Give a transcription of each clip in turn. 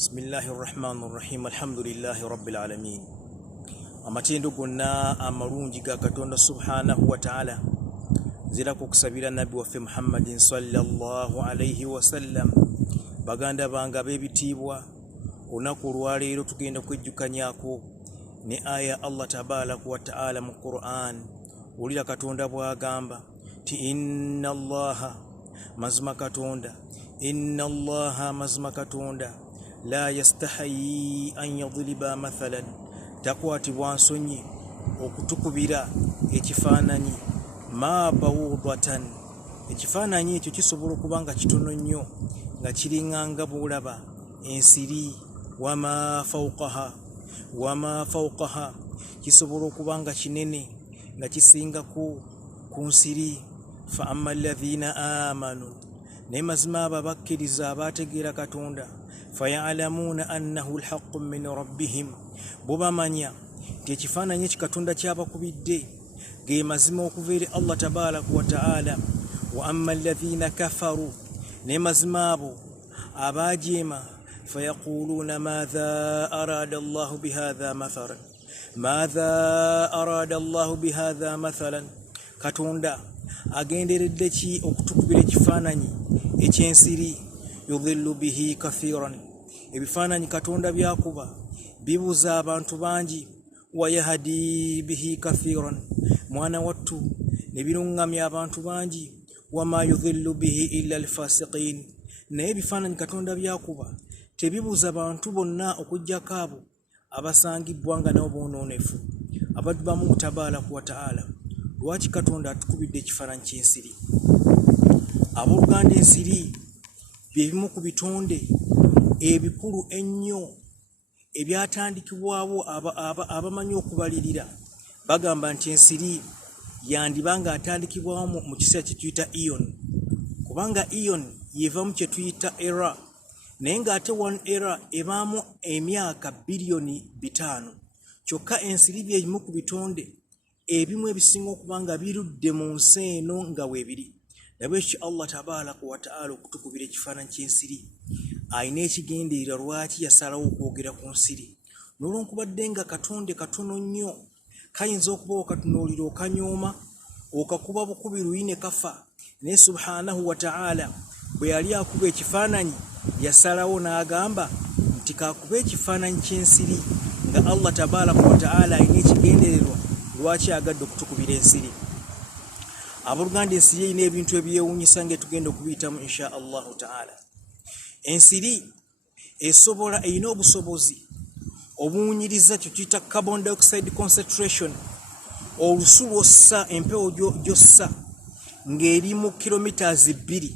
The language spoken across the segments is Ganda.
Bismillahirrahmanirrahim. Alhamdulillahi rabbil alamin. Amatendo gonna amalungi ga Katonda subhanahu wa ta'ala zira kukusabira nabbi waffe Muhammadin sallallahu alayhi wa sallam. Baganda banga bebitibwa olunaku olwaleero tugenda kwejjukanyako ne aya Allah tabaraka wa ta'ala mu Qur'an. Ulira Katonda bwagamba ti inna Allaha mazima Katonda, inna Allaha mazima Katonda la yastahayi an yadhliba mathalan, takwatibwa nsonyi okutukubira ekifaananyi ma bawudatan, ekifaananyi ekyo kisobola okuba nga kitono nnyo nga kiringanga bwolaba ensiri, wama fawqaha kisobola okuba nga kinene nga kisinga ku nsiri. Fa amma alladhina amanu, naye mazima abo abakkiriza abategeera Katonda, fayalamuna annahu alhaqqu min rabbihim, bo bamanya nti ekifaananyi ekikatonda kyabakubidde ge mazima okuva eri Allah tabaraka wa ta'ala. Wa amma alladhina kafaru, naye mazima abo abajeema, fayaquluna madha arada Allahu bihadha mathalan, madha arada Allahu bihadha mathalan, Katonda agenderedde ki okutukubira ekifaananyi ekyensiri? Yudhillu bihi kathiran, ebifaananyi Katonda byakuba bibuza abantu bangi. Wa yahdi bihi kathiran, mwana wattu ne birungamya abantu bangi. Wama yudhillu bihi illa alfasiqin, naye ebifaananyi Katonda byakuba tebibuza abantu bonna okujjako abo abasangibbwa nga nabo bononefu, abaddu bamu tabaraka wa ta'ala. Lwaki Katonda atukubidde ekifaananyi ky'ensiri? Abooluganda, ensiri byebimu ku bitonde ebikulu ennyo ebyatandikibwawo. Abamanyi okubalirira bagamba nti ensiri yandibanga atandikibwawo mu kiseera kye tuyita Eon, kubanga Eon yevamu kye tuyita era, naye ng'ate one era ebaamu emyaka biliyoni 5. Kyokka ensiri byebimu ku bitonde ebimu ebisinga okuba nga birudde mu nsi eno nga weebiri. Nabwekyo Allah tabaraka wa ta'ala okutukubira ekifaananyi ky'ensiri alina ekigendererwa lwaki yasalawo okwogera ku nsiri. N'olwonkubadde nga katonde katono nnyo, kayinza okuba okatunuulira okanyooma okakuba bukubi luyi ne kafa, naye subhanahu wa ta'ala bwe yali akuba ekifaananyi yasalawo n'agamba nti kakuba ekifaananyi ky'ensiri, nga Allah tabaraka wa ta'ala alina ekigendererwa lwaki agadde okutukubira ensiri. Abooluganda, ensiri erina ebintu ebyewuunyisa ng'etugenda okubiyitamu insha Allahu ta'ala. Ensiri erina obusobozi obuwunyiriza kye tuyita carbon dioxide concentration, olusu lwossa, empewo gyossa ng'eri mu kilometers 2.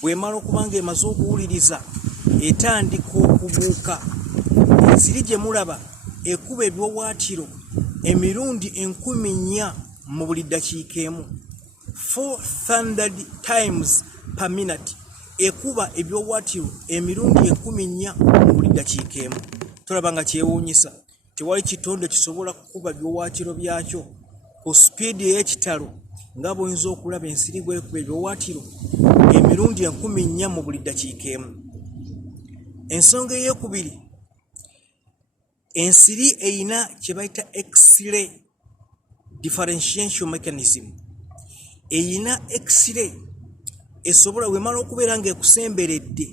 bw'emala okuba ng'emaze okuwuliriza etandika okubuuka. Ensiri gye mulaba ekuba ebiwawaatiro emirundi 4,000 mu buli ddakiika emu, 400 times per minute. Ekuba ebiwawaatiro emirundi 4,000 mu buli ddakiika emu. Tolaba nga kyewuunyisa. Tewali kitonde kisobola kukuba ebiwawaatiro byakyo ku sipiidi ey'ekitalo nga bw'oyinza okulaba ensiri bw'ekuba ebiwawaatiro emirundi 4,000 mu buli ddakiika emu. Ensonga ey'okubiri, ensiri eyina kye bayita X-ray differentiation mechanism. Eyina X-ray esobola wemala okubeera ng'ekusemberedde,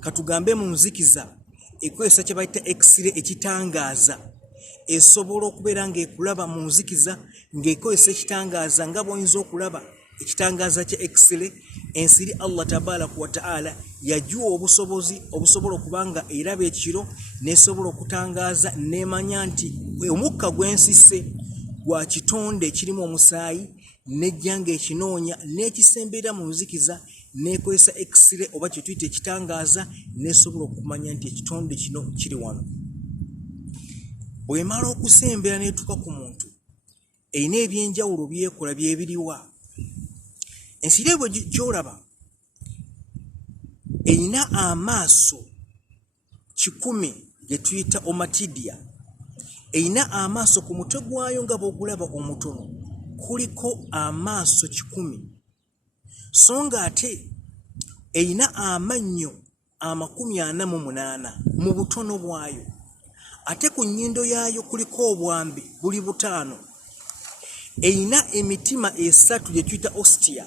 katugambe mu nzikiza, ekozesa kye bayita X-ray ekitangaaza. Esobola okubeera ng'ekulaba mu nzikiza ng'ekozesa ekitangaaza nga bw'oyinza okulaba ekitangaaza kya X-ray. Ensiri Allah tabaraka wa ta'ala yagiwa obusobozi obusobola okuba nga eraba ekiro n'esobola okutangaaza n'emanya nti omukka gw'ensise gwa kitonde ekirimu omusaayi, n'ejja ng'ekinoonya n'ekisemberera mu nzikiza n'ekozesa X-ray oba kye tuyita ekitangaaza, n'esobola okumanya nti ekitonde kino kiri wano. Bw'emala okusembera n'etuuka ku muntu, erina ebyenjawulo byekola byebiriwa. Ensiri bwe gy'olaba erina amaaso 100 ge tuyita omatidia. Erina amaaso ku mutwe gwayo nga bw'ogulaba omutono kuliko amaaso 100, so nga ate erina amannyo 48 mu butono bwayo, ate ku nnyindo yaayo kuliko obwambe buli 5. Eyina emitima 3 gye tuyita ostia.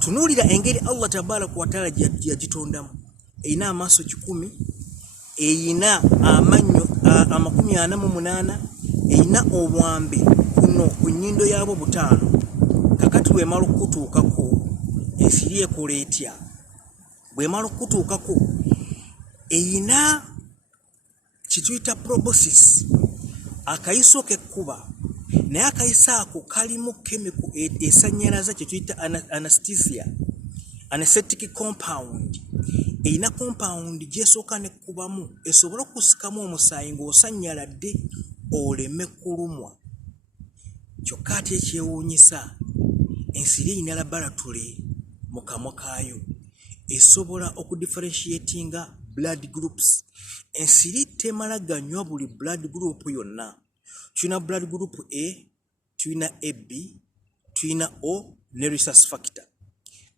Tunuulira engeri Allah tabaraka wa taala yagitondamu. Eyina amaaso 10, eyina amannyo 48, eyina obwambe kuno ku nnyindo yaabo 5. Kakati bw'emala okutuukako ensiri ekola etya? Bw'emala okutuukako eyina kituyita proboscis, akayiso k'ekkuba, naye akayiso ako kalimu chemical esannyalaza kye tuyita anesthesia, anesthetic compound. Eyina compound gyesooka nekkubamu esobole okusikamu omusaayi ng'osanyaladde oleme kulumwa. Kyokka ate ekyewuunyisa, ensiri eyina laboratory mu kamwa kaayo esobola okudifferentiatinga blood groups. Ensiri temala ganywa buli blood group yonna. Tuyina blood group A, tuyina AB, tuyina O ne rhesus factor.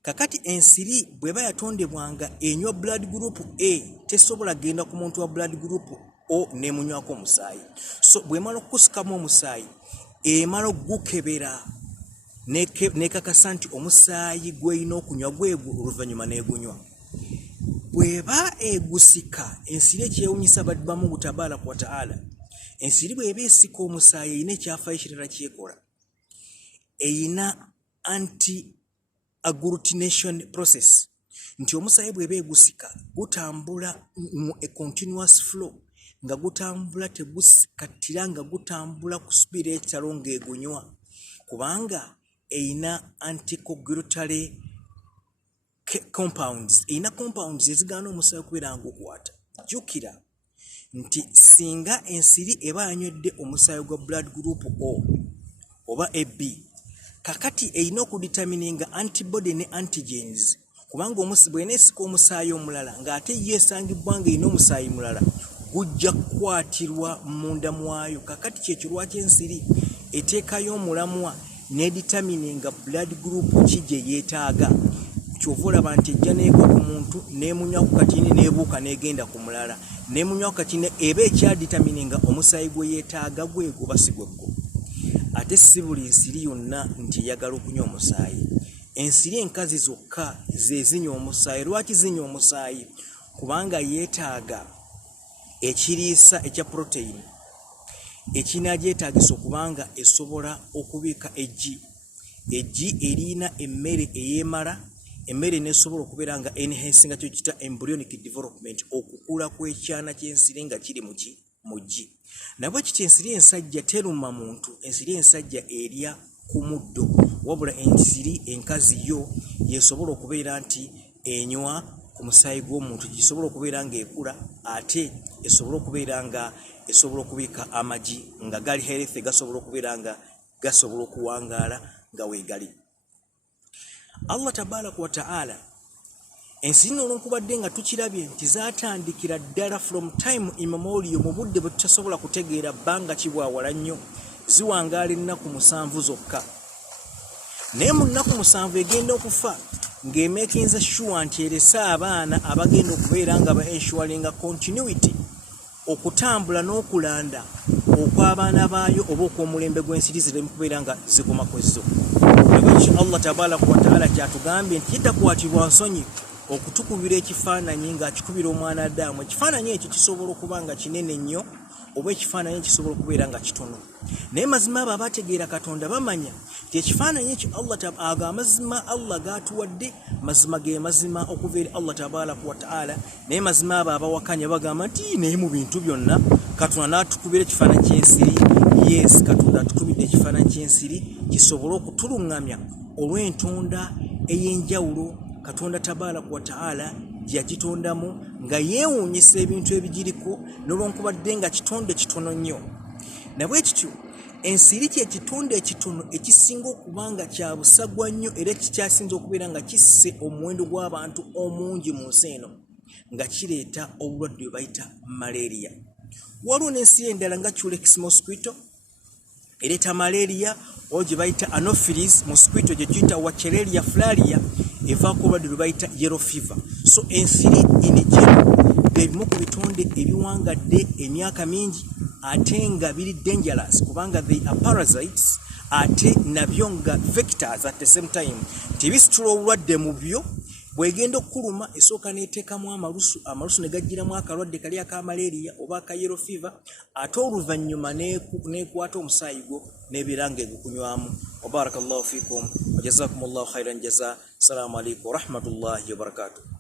Kakati ensiri bweba yatondebwanga enywa blood group A, tesobola genda ku muntu wa blood group O nemunywako omusaayi. So bwemala okusikamu omusaayi emala gukebera nekakasa nti omusaayi gweyina okunywa gwegwo, oluvannyuma negunywa. Bweba egusika, ensiri ekyewuunyisa Bamungu tabaraka wa taala, ensiri bweba esika omusaayi eyina ekyafaayo kirala kyekola. Eyina anti-agglutination process, nti omusaayi bweba egusika gutambula mu a continuous flow, nga gutambula tegusikatira, nga gutambula ku speed ekitalo ng'egunywa, kubanga eyina anticoagulatory compounds. Eyina compounds ezigaana omusaayi okubeera ng'okwata. Jjukira nti singa ensiri eba yanywedde omusaayi gwa blood group O oba AB, kakati eyina okuditamininga antibody ne antigens, kubanga bw'eneesika omusaayi omulala ng'ate yeesangibwa ng'eyina omusaayi mulala, gujja kukwatirwa munda mwayo. Kakati kyekyo lwaki ensiri eteekayo omulamwa neditamininga blood group ki gye yeetaaga. Kyova olaba nti ejja neegwa ku muntu nemunywa ku katini neebuuka negenda ku mulala, nemunywa ku katini eba ekyaditamininga omusaayi gwe yeetaaga gwegwo si gwegwo. Ate si buli ensiri yonna nti eyagala okunywa omusaayi. Ensiri enkazi zokka ze zinywa omusaayi. Lwaki zinywa omusaayi? Kubanga yeetaaga ekiriisa ekya protein ekinagyetaagisa okubanga esobola okubiika eggi. Eggi erina emmere eyemala, emmere nesobola okubeera nga enhancinga kyo kita embryonic development, okukula kw'ekyana ky'ensiri nga kiri mu ggi. Nabwe kiti ensiri ensajja teruma muntu, ensiri ensajja erya ku muddo, wabula ensiri enkazi yo yesobola okubeera nti enywa ku musaayi gw'omuntu, gisobola okubeera ng'ekula, ate esobola okubeera nga esobola okubiika amagi nga gali healthy, gasobola okubeera nga gasobola okuwangaala nga weegali. Allah tabaraka wa taala, ensiri olw'okubadde nga tukirabye nti zaatandikira ddala from time immemorial, mu budde bwe tutasobola kutegeera bbanga kibwawala nnyo, ziwangaala ennaku 7 zokka. Naye mu nnaku 7 egenda okufa ng'emekinza sure nti erese abaana abagenda okubeera nga ba-ensuringa continuity, okutambula n'okulanda okw'abaana baayo oba okw'omulembe gw'ensiri zireme kubeera nga zikoma kwezzo. Ekyo Allah tabaraka wa taala kyatugambye nti kitakwatibwa nsonyi okutukubira ekifaananyi ng'akikubira omwana Adamu. Ekifaananyi ekyo kisobola okuba nga kinene nnyo oba ekifaananyi kisobola okubeera nga kitono. Naye mazima abo abategeera Katonda bamanya nti ekifaananyi ekyo amazima Allah gatuwadde mazima ge mazima okuva eri Allah tabaraka wa taala. Naye mazima abo abawakanya bagamba nti naye mu bintu byonna Katonda n'atukubira ekifaananyi ky'ensiri. Yes, Katonda atukubidde ekifaananyi ky'ensiri kisobole okutulungamya olw'entonda ey'enjawulo Katonda tabaraka wa taala gyagitondamu, nga yeewuunyisa ebintu ebigiriko n'olw'okubadde nga kitonde kitono nnyo. Nabwe kityo ensiri ky'ekitonde ekitono ekisinga okuba nga kya busagwa nnyo era kikyasinza okubeera nga kisse omuwendo gw'abantu omungi mu nsi eno, nga kireeta obulwadde bwe bayita malaria. Waliwo n'ensiri endala nga Culex mosquito ereeta malaria, oba gye bayita Anopheles mosquito gye tuyita Wachereria flaria evaako obulwadde bwe bayita yellow fever. So ensiri inijero bebimu ku bitonde ebiwangadde emyaka mingi ate nga biri dangerous kubanga they are parasites ate nabyo nga vectors at the same time tibisitula obulwadde mu byo bwegenda okuluma esooka neteekamu amalusu ne gajjiramu akalwadde kali aka malaria oba aka yellow fever ate oluvannyuma nekwata omusaayi gwo n'ebeera ng'egukunywamu. Wa barakallahu fikum wa jazakumullahu khairan jaza. Assalamu alaikum wa rahmatullahi wa barakatuh.